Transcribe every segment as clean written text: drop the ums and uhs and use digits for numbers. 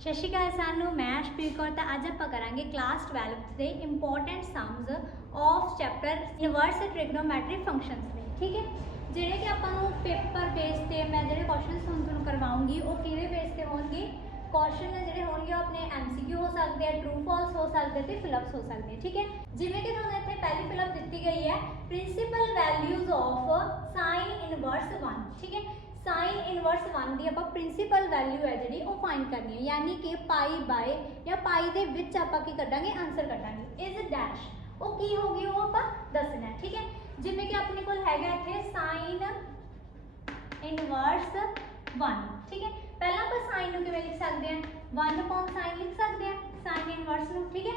ਸਤਿ ਸ਼੍ਰੀ ਅਕਾਲ ਸਾਨੂੰ ਮੈਂ ਅਸ਼ਪ੍ਰੀਤ ਕੌਰ। ਤਾਂ ਅੱਜ ਆਪਾਂ ਕਰਾਂਗੇ ਕਲਾਸ 12th ਦੇ important sums of chapter inverse trigonometry functions ਨੇ। ਠੀਕ ਹੈ, ਜਿਹੜੇ ਕਿ ਆਪਾਂ ਨੂੰ ਪੇਪਰ ਬੇਸ ਤੇ ਮੈਂ ਜਿਹੜੇ ਕੁਐਸਚਨਸ ਤੁਹਾਨੂੰ ਕਰਵਾਉਂਗੀ ਉਹ ਕਿਹਦੇ ਬੇਸ ਤੇ ਹੋਣਗੇ। क्वेश्चन ਜਿਹੜੇ ਹੋਣਗੇ ਉਹ ਆਪਣੇ MCQ ਹੋ ਸਕਦੇ ਆ, ਟਰੂ ਫਾਲਸ ਹੋ ਸਕਦੇ ਤੇ ਫਿਲਅਪਸ ਹੋ ਸਕਦੇ ਆ। ਠੀਕ ਹੈ, ਜਿਵੇਂ ਕਿ ਤੁਹਾਨੂੰ ਇੱਥੇ ਪਹਿਲੀ ਫਿਲਅਪ ਦਿੱਤੀ ਗਈ ਹੈ principal values of sign inverse 1। ਠੀਕ ਹੈ, ਸਾਈਨ ਇਨਵਰਸ 1 ਦੀ ਆਪਾਂ ਪ੍ਰਿੰਸੀਪਲ ਵੈਲਿਊ ਹੈ ਜਿਹੜੀ ਉਹ ਫਾਈਂਡ ਕਰਨੀ ਹੈ, ਯਾਨੀ ਕਿ ਪਾਈ ਬਾਏ ਜਾਂ ਪਾਈ ਦੇ ਵਿੱਚ ਆਪਾਂ ਕੀ ਕੱਢਾਂਗੇ, ਆਨਸਰ ਕੱਢਾਂਗੇ। ਇਜ਼ ਡੈਸ਼ ਉਹ ਕੀ ਹੋਗੀ ਉਹ ਆਪਾਂ ਦੱਸਣਾ ਹੈ। ਠੀਕ ਹੈ, ਜਿਵੇਂ ਕਿ ਆਪਣੇ ਕੋਲ ਹੈਗਾ ਇੱਥੇ ਸਾਈਨ ਇਨਵਰਸ 1। ਠੀਕ ਹੈ, ਪਹਿਲਾਂ ਆਪਾਂ ਸਾਈਨ ਨੂੰ ਕਿਵੇਂ ਲਿਖ ਸਕਦੇ ਹਾਂ, 1 ਅਪੋਨ ਸਾਈਨ ਲਿਖ ਸਕਦੇ ਹਾਂ ਸਾਈਨ ਇਨਵਰਸ ਨੂੰ। ਠੀਕ ਹੈ,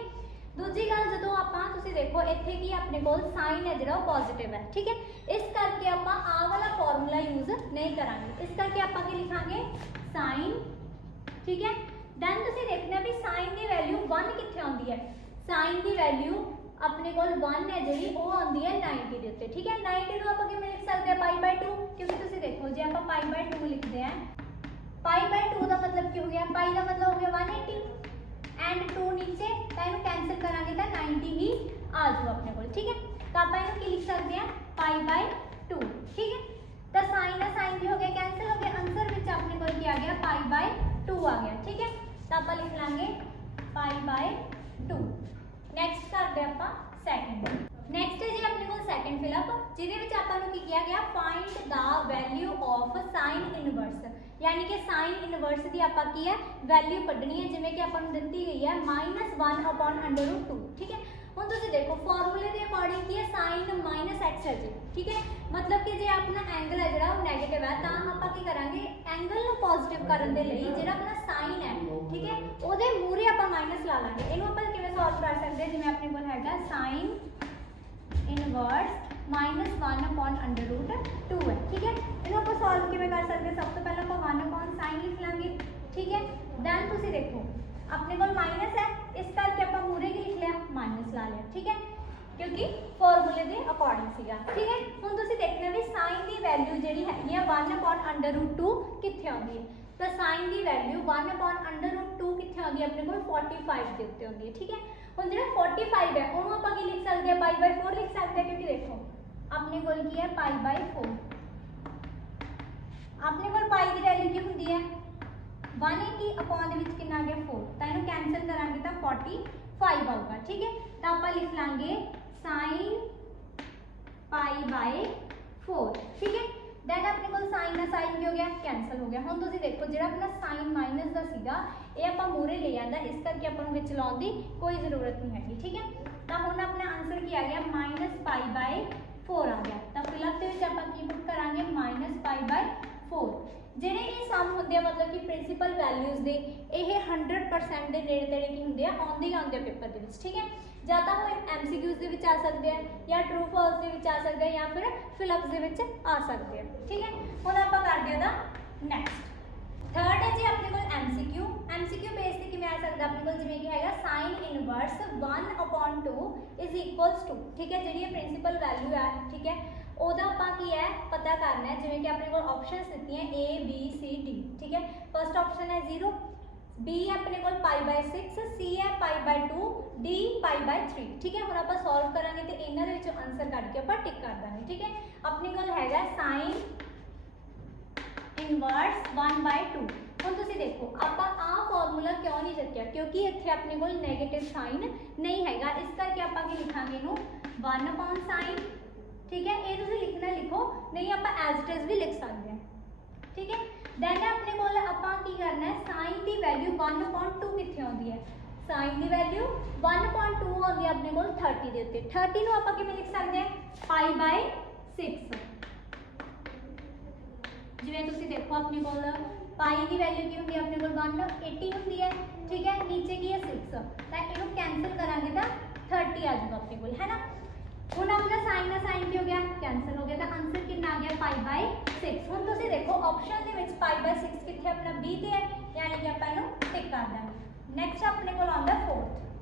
ਦੂਜੀ ਗੱਲ ਜਦੋਂ ਆਪਾਂ ਤੁਸੀਂ ਦੇਖੋ ਇੱਥੇ ਕੀ ਆਪਣੇ ਕੋਲ ਸਾਈਨ ਹੈ ਜਿਹੜਾ ਉਹ ਪੋਜ਼ਿਟਿਵ ਹੈ। ਠੀਕ ਹੈ, ਇਸ ਕਰਕੇ ਆਪਾਂ ਆਹ ਵਾਲਾ ਫਾਰਮੂਲਾ ਯੂਜ਼ ਨਹੀਂ ਕਰਾਂਗੇ। ਇਸ ਕਰਕੇ ਆਪਾਂ ਕੀ ਲਿਖਾਂਗੇ, ਸਾਈਨ। ਠੀਕ ਹੈ, ਦੈਨ ਤੁਸੀਂ ਦੇਖਣਾ ਵੀ ਸਾਈਨ ਦੀ ਵੈਲਿਊ 1 ਕਿੱਥੇ ਆਉਂਦੀ ਹੈ। ਸਾਈਨ ਦੀ ਵੈਲਿਊ ਆਪਣੇ ਕੋਲ 1 ਹੈ ਜਿਹੜੀ ਉਹ ਆਉਂਦੀ ਹੈ 90 ਦੇ ਉੱਤੇ। ਠੀਕ ਹੈ, 90 ਨੂੰ ਆਪਾਂ ਕਿਵੇਂ ਲਿਖ ਸਕਦੇ ਹਾਂ, π/2, ਕਿਉਂਕਿ ਤੁਸੀਂ ਦੇਖੋ ਜੇ ਆਪਾਂ π/2 ਲਿਖਦੇ ਹਾਂ, π/2 ਦਾ ਮਤਲਬ ਕੀ ਹੋ ਗਿਆ, ਪਾਈ ਦਾ ਮਤਲਬ ਹੋ ਗਿਆ 180 ਐਂਡ 2 ਨੀਚੇ, ਤਾਂ ਇਹਨੂੰ ਕੈਂਸਲ ਕਰਾਂਗੇ ਤਾਂ 90 ਹੀ ਆ ਜਾਊ ਆਪਣੇ ਕੋਲ। ਠੀਕ ਹੈ, ਤਾਂ ਆਪਾਂ ਇਹਨੂੰ ਕੀ ਲਿਖ ਸਕਦੇ ਹਾਂ, π/2। ਠੀਕ ਹੈ, ਤਾਂ ਸਾਈਨ ਆ ਸਾਈਨ ਵੀ ਹੋ ਗਿਆ ਕੈਂਸਲ ਹੋ ਗਿਆ, ਆਨਸਰ ਵਿੱਚ ਆਪਣੇ ਕੋਲ ਕੀ ਆ ਗਿਆ, π/2 ਆ ਗਿਆ। ਠੀਕ ਹੈ, ਤਾਂ ਆਪਾਂ ਲਿਖ ਲਾਂਗੇ π/2। ਨੈਕਸਟ ਕਰਦੇ ਆਪਾਂ ਸੈਕਿੰਡ। ਨੈਕਸਟ ਹੈ ਜੀ ਆਪਣੇ ਕੋਲ ਸੈਕਿੰਡ ਫਿਲਅਪ, ਜਿਹਦੇ ਵਿੱਚ ਆਪਾਂ ਨੂੰ ਕੀ ਕਿਹਾ ਗਿਆ, find the value of sign inverse, यानी कि साइन इनवर्स की आप वैल्यू कढ़नी है, जिमें कि आपको दी गई है -1/√2। ठीक है, हम तुम देखो फॉर्मूले के अकॉर्डिंग की है साइन -x है जी। ठीक है, मतलब कि जो अपना एंगल है जो नैगेटिव है तो आप करेंगे एंगल को पॉजिटिव करने के लिए जो अपना साइन है, ठीक है, वो मूहरे आप माइनस ला लेंगे। इनू आप किवें सॉल्व कर सकते हैं, जिवें अपने को हैगा साइन इनवर्स -1/√2 है। ठीक है, इन्हों आप सॉल्व किवें कर सकते हैं, सब तो पहले आप 1 साइन लिख लेंगे। ठीक है, दैन तुम देखो अपने को माइनस है, इस करके आप मूहरे की लिख लिया, माइनस ला लिया। ठीक है, क्योंकि फॉर्मूले के अकॉर्डिंग सीगा। ठीक है, हुण तुसीं देखना भी साइन की वैल्यू जी है 1/√2 कित्थे आउंदी है, तो साइन की वैल्यू 1/√2 कित्थे आउंदी है, अपने को 45 के उत्ते आउंदी है। ठीक है, हुण जिहड़ा 45 है उहनूं आपां की लिख सकते हैं, π/4 लिख सकते हैं, क्योंकि देखो अपने को की है π/4, अपने को पाई की वैल्यू की होंगी है 180 अपॉन दे कितना आ गया 4, तो इन्हें कैंसल करांगे तो 45 आऊगा। ठीक है, तो आप लिख लांगे साइन π/4। ठीक है, दैन अपने को साइन ना साइन की हो गया, कैंसल हो गया। हम तुम देखो जो अपना साइन माइनस का सीगा ये आप मूहरे ले जाता, इस करके अपन विच लाउण दी कोई जरूरत नहीं हैगी। ठीक है, तो हुण अपना आंसर की आ गया -π/4 आ गया। तो फिलअप के आप पुट करांगे -π/4। ਜਿਹੜੇ ਇਹ ਸਮ ਹੁੰਦੇ ਆ मतलब कि प्रिंसीपल वैल्यूज़ ਦੇ ਇਹ 100% ਦੇ ਨੇੜੇ ਤੇੜੇ ਕੀ ਹੁੰਦੇ ਆ, ਆਉਂਦੇ ਹੀ ਆਉਂਦੇ ਪੇਪਰ ਦੇ ਵਿੱਚ। ਠੀਕ ਹੈ, ਜਾਂ ਤਾਂ ਉਹ MCQs ਦੇ ਵਿੱਚ ਆ ਸਕਦੇ ਆ, ਜਾਂ ਟਰੂ ਫਾਲਸ ਦੇ ਵਿੱਚ ਆ ਸਕਦੇ ਆ, ਜਾਂ ਫਿਰ ਫਿਲਅਪਸ ਦੇ ਵਿੱਚ ਆ ਸਕਦੇ ਆ। ਠੀਕ ਹੈ, ਹੁਣ ਆਪਾਂ ਕਰਦੇ ਹਾਂ ਦਾ ਨੈਕਸਟ थर्ड है जी अपने को MCQ बेस से किमें आ सकता अपने को, जिमें कि हैगा sine inverse 1/2 is equals to. ठीक है, जी प्रिंसीपल वैल्यू है, ठीक है, ओदा आपां की है पता करना है, जिमें कि अपने को ऑप्शंस दित्ती हैं A B C D। ठीक है, फर्स्ट ऑप्शन है 0, B अपने को π/6, C है π/2, D π/3। ठीक है, हम आप सॉल्व करांगे तो इन्हां दे विचों आंसर कढ के आप टिक कर देंगे। ठीक है, अपने को हैगा साइन इनवर्स 1/2। हम तुम देखो आप फॉर्मूला क्यों नहीं चुकिया, क्योंकि इतने अपने को नैगेटिव साइन नहीं हैगा, इस करके आप लिखांगे इनू 1/sin। ठीक है, ये तुम लिखना लिखो, नहीं आप एज इट इज भी लिख सकते हैं। ठीक है, दैन अपने को आप की करना है, साइन की वैल्यू 1/2 कितने आती है, साइन की वैल्यू 1/2 आती है अपने को 30 के उत्ते। 30 को आप किमें लिख सकते हैं, π/6। जिवें तुसीं देखो अपने को पाई की वैल्यू की होंगी अपने को 180 होंगी है। ठीक है, नीचे की है 6, तो इनू कैंसल करांगे तो 30 आ जाएगा अपने को, है ना। हुण अपना साइन ना साइन की हो गया, कैंसल हो गया, तो आंसर कितना आ गया π/6। हुण तुसीं देखो ऑप्शन दे विच π/6 कित्थे अपना B ते है, यानी कि आपां इनू टिक कर देंगे। नैक्सट अपने को आउंदा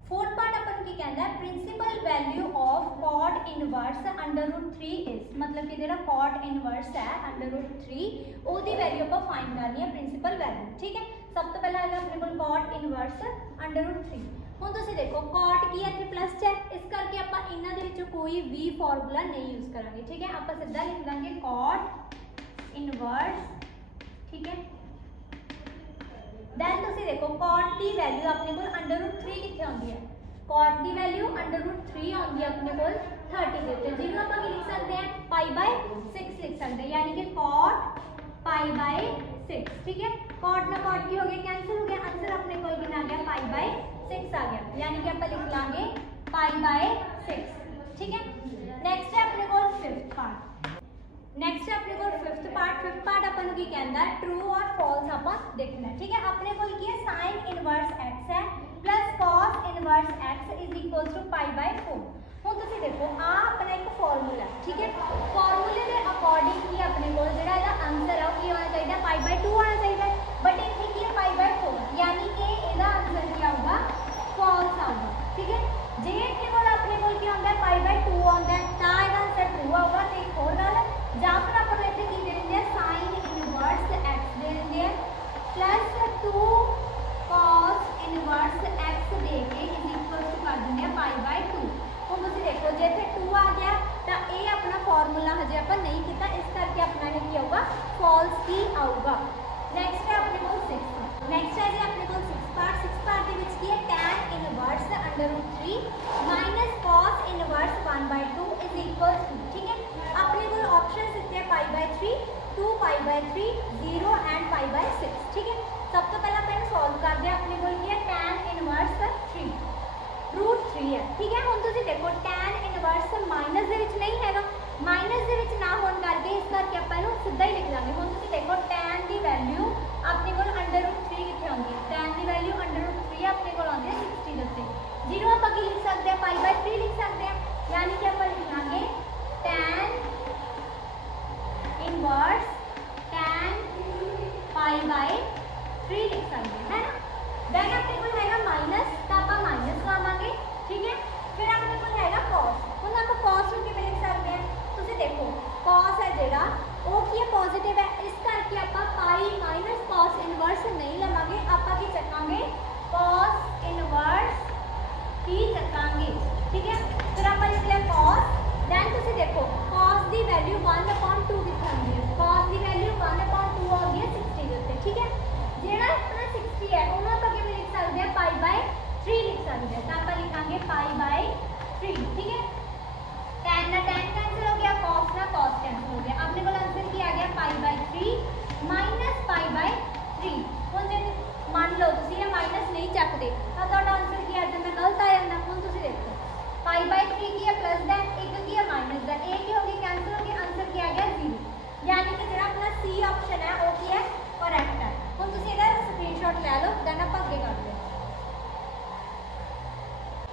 फोर्थ पार्ट अपन की कहता है principal value of cot inverse √3 is, मतलब कि जो कॉट इनवर्स है √3 वो वैल्यू आप फाइंड करनी है, प्रिंसीपल वैल्यू। ठीक है, सब तो पहले आएगा अपने को कॉट ਇਨਵਰਸ √3। ਹੁਣ ਤੁਸੀਂ ਦੇਖੋ cot ਕੀ ਹੈ, ਇੱਥੇ ਪਲੱਸ ਹੈ, ਇਸ ਕਰਕੇ ਆਪਾਂ ਇਹਨਾਂ ਦੇ ਵਿੱਚੋਂ ਕੋਈ ਵੀ ਫਾਰਮੂਲਾ ਨਹੀਂ ਯੂਜ਼ ਕਰਾਂਗੇ। ਠੀਕ ਹੈ, ਆਪਾਂ ਸਿੱਧਾ ਲਿਖ ਦਾਂਗੇ cot ਇਨਵਰਸ। ਠੀਕ ਹੈ, ਦੈਨ ਤੁਸੀਂ ਦੇਖੋ cot ਦੀ ਵੈਲਿਊ ਆਪਣੇ ਕੋਲ √3 ਕਿੱਥੇ ਆਉਂਦੀ ਹੈ? cot ਦੀ ਵੈਲਿਊ √3 ਆਉਂਦੀ ਹੈ ਆਪਣੇ ਕੋਲ 30 ਦੇ ਉੱਤੇ, ਜਿਹਨੂੰ ਆਪਾਂ ਕੀ ਲਿਖ ਸਕਦੇ ਹਾਂ, π/6 ਲਿਖ ਸਕਦੇ ਹਾਂ, ਯਾਨੀ ਕਿ cot π/6। ठीक है, cot ना cot की हो गया, कैंसिल हो गया, आंसर अपने को कितना आ गया, π/6 आ गया, यानी कि अपन लिख लांगे π/6। ठीक है, नेक्स्ट है अपने को फिफ्थ पार्ट। नेक्स्ट है अपने को फिफ्थ पार्ट अपन की कहता है ट्रू और फॉल्स अपन देखना है। ठीक है, अपने को की है sin इनवर्स x है plus cos inverse x is equal to π/4। ਹੁਣ ਤੁਸੀਂ ਦੇਖੋ ਆ ਆਪਣਾ ਇੱਕ ਫਾਰਮੂਲਾ। ਠੀਕ ਹੈ, ਫਾਰਮੂਲੇ ਦੇ ਅਕੋਰਡਿੰਗ ਕੀ ਆਪਣੇ ਕੋਲ ਜਿਹੜਾ ਇਹਦਾ ਆਨਸਰ ਆ ਉਹ ਕੀ ਹੋਣਾ ਚਾਹੀਦਾ, π/2 ਹੋਣਾ ਚਾਹੀਦਾ, ਬਟ ਇੱਥੇ ਕੀ ਹੈ π/4, ਯਾਨੀ ਕਿ ਇਹਦਾ ਆਨਸਰ ਕੀ ਆਊਗਾ, ਫਾਲਸ ਆਊਗਾ। ਠੀਕ ਹੈ, ਜੇ ਇੱਥੇ ਕੋਲ ਆਪਣੇ ਕੋਲ ਕੀ ਆਉਂਦਾ π/2 ਆਉਂਦਾ ਤਾਂ ਇਹਦਾ ਆਨਸਰ ਟਰੂ ਆਊਗਾ। ਤੇ ਇੱਕ ਹੋਰ ਗੱਲ, ਜਾਂ ਫਿਰ ਆਪਾਂ ਇੱਥੇ ਕੀ ਦੇ ਦਿੰਦੇ ਆ, sin ਇਨਵਰਸ x ਦੇ ਦਿੰਦੇ ਆ ਪਲੱਸ 2 cos ਇਨਵਰਸ x ਦੇ ਕੇ ਇਜ਼ ਇਕੁਅਲ ਟੂ ਕਰ ਦਿੰਦੇ ਆ π/2। ਹੁਣ ਤੁਸੀਂ ਦੇਖੋ ਜੇ ਇੱਥੇ 2 ਆ ਗਿਆ ਤਾਂ ਇਹ ਆਪਣਾ ਫਾਰਮੂਲਾ ਹਜੇ ਆਪਾਂ ਨਹੀਂ ਕੀਤਾ, ਇਸ ਕਰਕੇ ਆਪਣਾ ਇਹ ਕੀ ਆਊਗਾ, ਫਾਲਸ ਹੀ ਆਊਗਾ। ਨੈਕਸਟ ਹੈ ਆਪਣੇ ਕੋਲ 6। ਨੈਕਸਟ ਹੈ ਜੀ ਆਪਣੇ ਕੋਲ 6 ਪਾਰਟ ਦੇ ਵਿੱਚ ਕੀ ਹੈ, tan inverse √3 minus cos inverse 1/2 is equal to. ਠੀਕ ਹੈ, ਆਪਣੇ ਕੋਲ ਆਪਸ਼ਨਸ ਦਿੱਤੇ π/3, 2 π/3, 0 ਐਂਡ π/6। ਠੀਕ ਹੈ, ਸਭ ਤੋਂ ਪਹਿਲਾਂ ਆਪਾਂ ਇਹਨੂੰ ਸੋਲਵ ਕਰਦੇ ਹਾਂ। ਆਪਣੇ ਕੋਲ ਕੀ ਹੈ, tan ਇਨਵਰਸ 3 √3 ਹੈ। ਠੀਕ ਹੈ, ਹੁਣ ਤੁਸੀਂ ਦੇਖੋ tan ਇਨਵਰਸ ਮਾਈਨਸ ਦੇ ਵਿੱਚ ਨਹੀਂ ਹੈਗਾ, ਮਾਈਨਸ ਦੇ ਵਿੱਚ ਨਾ ਹੋਣ ਕਰਕੇ ਇਸ ਕਰਕੇ ਆਪਾਂ ਇਹਨੂੰ ਸਿੱਧਾ ਹੀ ਲਿਖ ਦਾਂਗੇ। ਹੁਣ ਤੁਸੀਂ ਦੇਖੋ tan ਦੀ ਵੈਲਿਊ ਆਪਣੇ ਕੋਲ √3 ਕਿੱਥੇ ਆਉਂਦੀ ਹੈ, tan ਦੀ ਵੈਲਿਊ √3 ਆਪਣੇ ਕੋਲ ਆਉਂਦੀ ਹੈ 60 ਦੇ ਉੱਤੇ, ਜਿਹਨੂੰ ਆਪਾਂ ਕੀ ਲਿਖ ਸਕਦੇ ਹਾਂ, π/3 ਲਿਖ ਸਕਦੇ ਹਾਂ, ਯਾਨੀ ਕਿ ਆਪਾਂ ਲਿਖ ਲਾਂਗੇ tan ਇਨਵਰਸ tan π/3 ਲਿਖ ਸਕਦੇ ਹਾਂ, ਹੈ ਨਾ। ਦੈਨ ਆਪਣੇ ਕੋਲ ਹੈਗਾ ਮਾਈਨਸ, ਤਾਂ ਆਪਾਂ ਮਾਈਨਸ ਲਾਵਾਂਗੇ। ਠੀਕ ਹੈ, ਫਿਰ ਆਪਣੇ ਕੋਲ ਹੈਗਾ cos। ਹੁਣ ਆਪਾਂ cos ਨੂੰ ਕਿਵੇਂ ਲਿਖ ਸਕਦੇ ਹਾਂ, ਤੁਸੀਂ ਦੇਖੋ cos ਹੈ ਜਿਹੜਾ ਉਹ ਕੀ ਹੈ, ਪੋਜ਼ਿਟਿਵ ਹੈ, ਇਸ ਕਰਕੇ ਆਪਾਂ π - cos ਇਨਵਰਸ ਨਹੀਂ ਲਵਾਂਗੇ, ਆਪਾਂ ਕੀ ਚੱਕਾਂਗੇ, cos ਇਨਵਰਸ ਹੀ ਚੱਕਾਂਗੇ। ਠੀਕ ਹੈ, ਫਿਰ ਆਪਾਂ ਲਿਖ ਲਿਆ cos। ਦੈਨ ਤੁਸੀਂ ਦੇਖੋ cos ਦੀ ਵੈਲਿਊ 1/2 ਕਿੱਥੇ ਆਉਂਦੀ ਹੈ, cos ਦੀ ਵੈਲਿਊ 1/2 ਆਉਂਦੀ ਹੈ 60 ਦੇ ਉੱਤੇ। ਠੀਕ ਹੈ, ਜਿਹੜਾ ਆਪਣਾ 60 ਹੈ ਉਹਨੂੰ ਆਪਾਂ ਕਿਵੇਂ ਲਿਖ ਸਕਦੇ ਹਾਂ, π/3 ਲਿਖ ਸਕਦੇ ਹਾਂ, ਤਾਂ ਆਪਾਂ ਲਿਖਾਂਗੇ π/3। ਠੀਕ ਹੈ, tan ਨਾਲ tan ਕੈਂਸਲ ਹੋ ਗਿਆ, cos ਨਾਲ cos ਕੈਂਸਲ ਹੋ ਗਿਆ, ਆਪਣੇ ਕੋਲ ਆਨਸਰ ਕੀ ਆ ਗਿਆ, π/3 ਮਾਈਨਸ π/3। ਹੁਣ ਜੇ ਮੰਨ ਲਓ ਤੁਸੀਂ ਇਹ ਮਾਈਨਸ ਨਹੀਂ ਚੱਕਦੇ ਤਾਂ ਤੁਹਾਡਾ ਆਨਸਰ ਕੀ ਆ ਜਾਂਦਾ, ਗਲਤ ਆ ਜਾਂਦਾ। ਹੁਣ ਤੁਸੀਂ ਦੇਖੋ π/3 ਕੀ ਹੈ, ਪਲੱਸ ਦਾ, ਇੱਕ ਕੀ ਹੈ ਮਾਈਨਸ ਦਾ, ਇਹ ਕੀ ਹੋ ਗਿਆ, ਕੈਂਸਲ ਹੋ ਗਿਆ, ਆਨਸਰ ਕੀ ਆ ਗਿਆ 0, ਯਾਨੀ ਕਿ ਜਿਹੜਾ ਆਪਣਾ C ਆਪਸ਼ਨ ਹੈ ਉਹ ਕੀ ਹੈ, ਕਰੈਕਟ ਹੈ। ਹੁਣ ਤੁਸੀਂ ਇਹਦਾ ਸਕਰੀਨਸ਼ਾਟ ਲੈ ਲਓ, ਦੈਨ ਆਪਾਂ ਅੱਗੇ ਕਰਦੇ ਹਾਂ।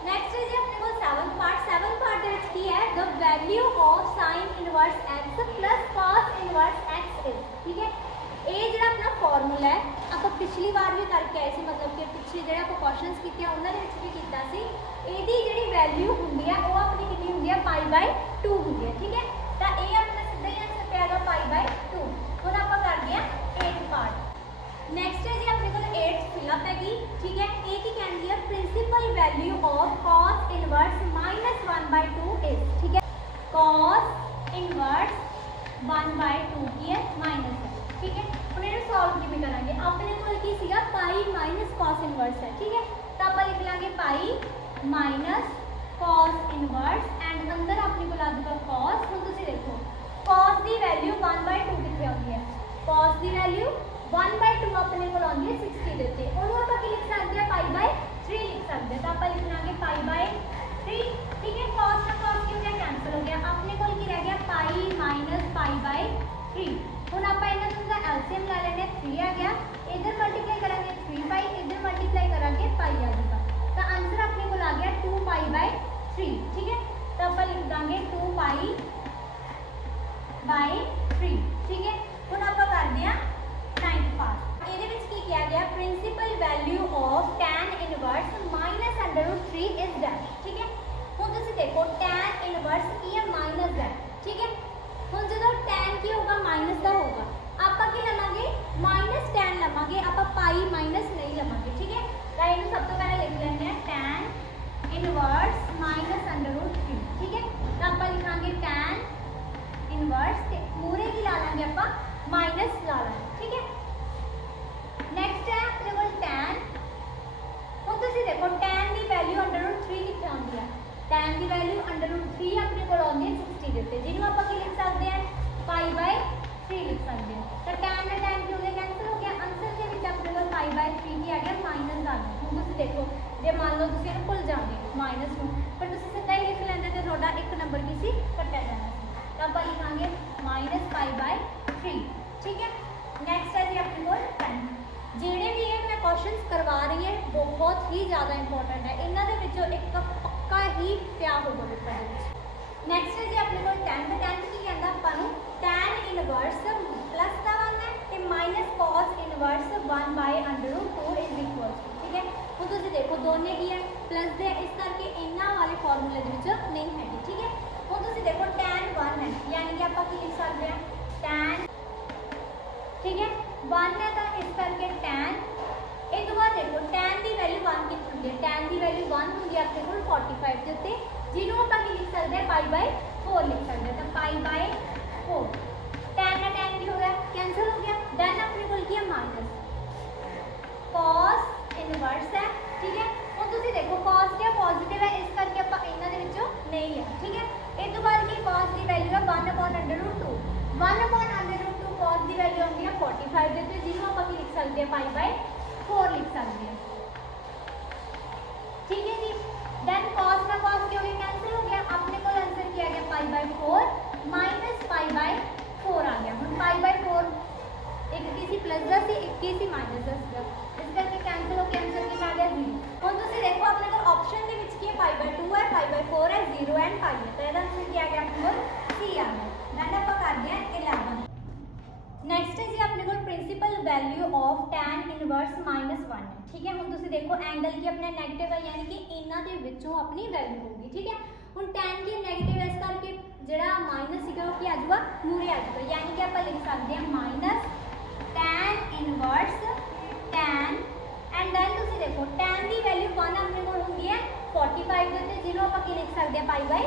ਨੈਕਸਟ ਹੈ ਜੀ ਆਪਣੇ ਕੋਲ 7th ਪਾਰਟ ਦੇ ਵਿੱਚ ਕੀ ਹੈ, the value of sin inverse x plus cos inverse x is। ਠੀਕ ਹੈ, ਇਹ ਜਿਹੜਾ ਆਪਣਾ ਫਾਰਮੂਲਾ ਹੈ ਆਪਾਂ ਪਿਛਲੀ ਵਾਰ ਵੀ ਕਰਕੇ ਆਏ ਸੀ, ਮਤਲਬ ਕਿ ਪਿਛਲੇ ਜਿਹੜੇ ਆਪਾਂ ਕੁਐਸਚਨਸ ਕੀਤੇ ਉਹਨਾਂ ਦੇ ਵਿੱਚ ਵੀ ਕੀਤਾ ਸੀ। ਇਹਦੀ ਜਿਹੜੀ ਵੈਲਿਊ ਹੁੰਦੀ ਹੈ ਉਹ ਆਪਣੀ ਕਿੰਨੀ ਹੁੰਦੀ ਹੈ, π/2 ਹੁੰਦੀ ਹੈ। ਠੀਕ ਹੈ, ਤਾਂ ਇਹ ਆਪਣਾ ਸਿੱਧਾ ਹੀ ਆਨਸਰ ਪਿਆਗਾ π/2। ਹੁਣ ਆਪਾਂ ਕਰਦੇ ਹਾਂ 8th ਪਾਰਟ। ਨੈਕਸਟ ਹੈ ਜੀ ਆਪਣੇ ਕੋਲ 8th ਫਿਲਅਪ ਹੈਗੀ। ਠੀਕ ਹੈ, ਇਹ ਕੀ ਕਹਿੰਦੀ ਹੈ, principal value of cos inverse -1/2 is. ਠੀਕ ਹੈ, cos ਇਨਵਰਸ 1/2 ਕੀ ਹੈ, ਮਾਈਨਸ ਹੈ। ਠੀਕ ਹੈ, ਹੁਣ ਇਹਨੂੰ ਸੋਲਵ ਕਿਵੇਂ ਕਰਾਂਗੇ, ਆਪਣੇ ਕੋਲ ਕੀ ਸੀਗਾ, π - cos ਇਨਵਰਸ ਹੈ। ਠੀਕ ਹੈ, ਤਾਂ ਆਪਾਂ ਲਿਖ ਲਾਂਗੇ π - cos ਇਨਵਰਸ ਐਂਡ ਅੰਦਰ ਆਪਣੇ ਕੋਲ ਆ ਜਾਊਗਾ cos। ਹੁਣ ਤੁਸੀਂ ਦੇਖੋ cos ਦੀ ਵੈਲਿਊ 1/2 ਕਿੱਥੇ ਆਉਂਦੀ ਹੈ, cos ਦੀ ਵੈਲਿਊ 1/2 ਆਪਣੇ ਕੋਲ ਆਉਂਦੀ ਹੈ 60 ਦੇ ਉੱਤੇ, ਉਹਨੂੰ ਆਪਾਂ ਕੀ ਲਿਖ ਸਕਦੇ ਹਾਂ, π/3 ਲਿਖ ਸਕਦੇ ਹਾਂ, ਤਾਂ ਆਪਾਂ ਲਿਖ ਲਾਂਗੇ π/3। ਠੀਕ ਹੈ, cos ਨਾਲ cos ਕੀ ਹੋ ਗਿਆ, ਕੈਂਸਲ ਹੋ ਗਿਆ, ਆਪਣੇ ਕੋਲ ਕੀ ਰਹਿ ਗਿਆ, π - π/3। ਹੁਣ ਆਪਾਂ ਇਹਨਾਂ ਦਾ ਐਲਸੀਐਮ ਲੈ ਲੈਣੇ, 3 ਆ ਗਿਆ, ਇਧਰ ਮਲਟੀਪਲਾਈ ਕਰਾਂਗੇ 3π, ਇਧਰ ਮਲਟੀਪਲਾਈ ਕਰਾਂਗੇ π ਆ ਜਾਊਗਾ, ਤਾਂ ਆਨਸਰ ਆਪਣੇ ਕੋਲ ਆ ਗਿਆ 2π/3। ਠੀਕ ਹੈ, ਤਾਂ ਆਪਾਂ ਲਿਖ ਦਾਂਗੇ 2π/3। ਠੀਕ ਹੈ, ਹੁਣ ਆਪਾਂ ਕਰਦੇ ਹਾਂ 9th ਪਾਰਟ। ਇਹਦੇ ਵਿੱਚ ਕੀ ਕਿਹਾ ਗਿਆ, principal value of tan inverse -√3 is dash. ਠੀਕ ਹੈ, ਹੁਣ ਤੁਸੀਂ ਦੇਖੋ tan ਇਨਵਰਸ ਕੀ ਹੈ, ਮਾਈਨਸ ਹੈ। ਠੀਕ ਹੈ, ਹੁਣ ਜਦੋਂ tan ਕੀ ਹੋਗਾ, ਮਾਈਨਸ ਦਾ ਹੋਗਾ, ਆਪਾਂ ਕੀ ਲਵਾਂਗੇ, -tan ਲਵਾਂਗੇ, ਆਪਾਂ π - ਨਹੀਂ ਲਵਾਂਗੇ। ਠੀਕ ਹੈ, ਤਾਂ ਇਹਨੂੰ ਤੁਸੀਂ ਇਹਨੂੰ ਭੁੱਲ ਜਾਂਦੇ ਮਾਈਨਸ ਨੂੰ, ਪਰ ਤੁਸੀਂ ਸਿੱਧਾ ਹੀ ਲਿਖ ਲੈਂਦੇ ਤੇ ਤੁਹਾਡਾ ਇੱਕ ਨੰਬਰ ਕੀ ਸੀ ਕੱਟਿਆ ਜਾਣਾ ਸੀ। ਤਾਂ ਆਪਾਂ ਲਿਖਾਂਗੇ -π/3। ਠੀਕ ਹੈ। ਨੈਕਸਟ ਹੈ ਜੀ ਆਪਣੇ ਕੋਲ 10। ਜਿਹੜੇ ਵੀ ਇਹ ਮੈਂ ਕੁਐਸਚਨਸ ਕਰਵਾ ਰਹੀ ਹੈ ਬਹੁਤ ਹੀ ਜ਼ਿਆਦਾ ਇੰਪੋਰਟੈਂਟ ਹੈ, ਇਹਨਾਂ ਦੇ ਵਿੱਚੋਂ ਇੱਕ ਪੱਕਾ ਹੀ ਪਿਆ ਹੋਊਗਾ ਪੇਪਰ ਦੇ ਵਿੱਚ। ਨੈਕਸਟ ਹੈ ਜੀ ਆਪਣੇ ਕੋਲ 10th। 10th ਕੀ ਕਹਿੰਦਾ ਆਪਾਂ ਨੂੰ tan ਇਨਵਰਸ ਪਲੱਸ ਦਾ 1 ਹੈ ਤੇ minus cos inverse 1/√2 is equal. ਠੀਕ ਹੈ। ਹੁਣ ਤੁਸੀਂ ਦੇਖੋ ਦੋਨੇ ਕੀ ਹੈ ਪਲੱਸ ਦੇ, ਇਸ ਕਰਕੇ ਇਹਨਾਂ ਵਾਲੇ ਫਾਰਮੂਲੇ ਦੇ ਵਿੱਚ ਨਹੀਂ ਹੈਗੀ। ਠੀਕ ਹੈ। ਹੁਣ ਤੁਸੀਂ ਦੇਖੋ tan 1 ਹੈ, ਯਾਨੀ ਕਿ ਆਪਾਂ ਕੀ ਲਿਖ ਸਕਦੇ ਹਾਂ tan, ਠੀਕ ਹੈ 1 ਹੈ ਤਾਂ ਇਸ ਕਰਕੇ tan। ਇਹ ਤੋਂ ਬਾਅਦ ਦੇਖੋ tan ਦੀ ਵੈਲਿਊ 1 ਕਿੰਨੀ ਹੁੰਦੀ ਹੈ, tan ਦੀ ਵੈਲਿਊ 1 ਹੁੰਦੀ ਹੈ ਆਪਣੇ ਕੋਲ 45 ਦੇ ਉੱਤੇ, ਜਿਹਨੂੰ ਆਪਾਂ ਕੀ ਲਿਖ ਸਕਦੇ ਹਾਂ π/4 ਲਿਖ ਸਕਦੇ ਹਾਂ। ਤਾਂ π/4 tan ਨਾਲ tan ਕੀ ਹੋ ਗਿਆ ਕੈਂਸਲ ਹੋ ਗਿਆ। ਦੈਨ ਆਪਣੇ ਕੋਲ ਕੀ ਹੈ ਮਾਈਨਸ cos ਇਨਵਰਸ ਹੈ। ਠੀਕ ਹੈ। ਹੁਣ ਤੁਸੀਂ ਦੇਖੋ cos ਕੀ ਪੋਜ਼ਿਟਿਵ ਹੈ, ਇਸ ਕਰਕੇ ਆਪਾਂ ਇਹਨਾਂ ਦੇ ਵਿੱਚੋਂ ਨਹੀਂ ਲਿਆ। ਠੀਕ ਹੈ। ਇਹ ਤੋਂ ਬਾਅਦ ਕੀ cos ਦੀ ਵੈਲਿਊ ਹੈ 1/√2। 1/√2 cos ਦੀ ਵੈਲਿਊ ਆਉਂਦੀ ਹੈ 45 ਦੇ ਉੱਤੇ, ਜਿਹਨੂੰ ਆਪਾਂ ਕੀ ਲਿਖ ਸਕਦੇ ਹਾਂ π/4 ਲਿਖ ਸਕਦੇ ਹਾਂ। ठीक है जी। देन cos का cos क्या हो गया कैंसिल हो गया, अपने को आंसर किया गया π/4 माइनस π/4 आ गया। हम π/4 एक किसी प्लस ਦਾ ਸੀ ਇੱਕ किसी माइनस ਦਾ ਸੀਗਾ, ਇਸ ਕਰਕੇ कैंसिल हो के आंसर कितना आ गया 0। ਹੁਣ ਤੁਸੀਂ ਦੇਖੋ ਆਪਣੇ ਕੋਲ ਆਪਸ਼ਨ ਦੇ ਵਿੱਚ ਕੀ ਹੈ π/2 ਹੈ π/4 ਹੈ 0 ਐਂਡ π ਹੈ, ਤਾਂ ਇਹਦਾ ਆंसर ਕੀ ਆ ਗਿਆ ਆਪਣੇ ਕੋਲ C ਆ ਗਿਆ। ਦੈਨ ਆਪਾਂ ਕਰਦੇ ਹਾਂ 11। ਨੈਕਸਟ ਹੈ ਜੀ ਆਪਣੇ ਕੋਲ principal value of tan inverse -1 ਹੈ। ਠੀਕ ਹੈ। ਹੁਣ ਤੁਸੀਂ ਦੇਖੋ ਐਂਗਲ ਕੀ ਆਪਣਾ ਨੈਗੇਟਿਵ ਹੈ, ਯਾਨੀ ਕਿ ਇਹਨਾਂ ਦੇ ਵਿੱਚੋਂ ਆਪਣੀ ਵੈਲਿਊ ਹੋਊਗੀ। ਠੀਕ ਹੈ। ਹੁਣ tan ਕੀ ਨੈਗੇਟਿਵ ਹੈ, ਇਸ ਕਰਕੇ ਜਿਹੜਾ ਮਾਈਨਸ ਸੀਗਾ ਉਹ ਕੀ ਆ ਜਾਊਗਾ ਮੂਰੇ ਆ ਜਾਊਗਾ, ਯਾਨੀ ਕਿ ਆਪਾਂ ਲਿਖ ਸਕਦੇ ਹਾਂ minus tan inverse tan and then ਤੁਸੀਂ ਦੇਖੋ tan ਦੀ ਵੈਲਿਊ 1 ਆਪਣੇ ਕੋਲ ਹੁੰਦੀ ਹੈ 45 ਦੇ ਉੱਤੇ, ਜਿਹਨੂੰ ਆਪਾਂ ਕੀ ਲਿਖ ਸਕਦੇ ਹਾਂ π/4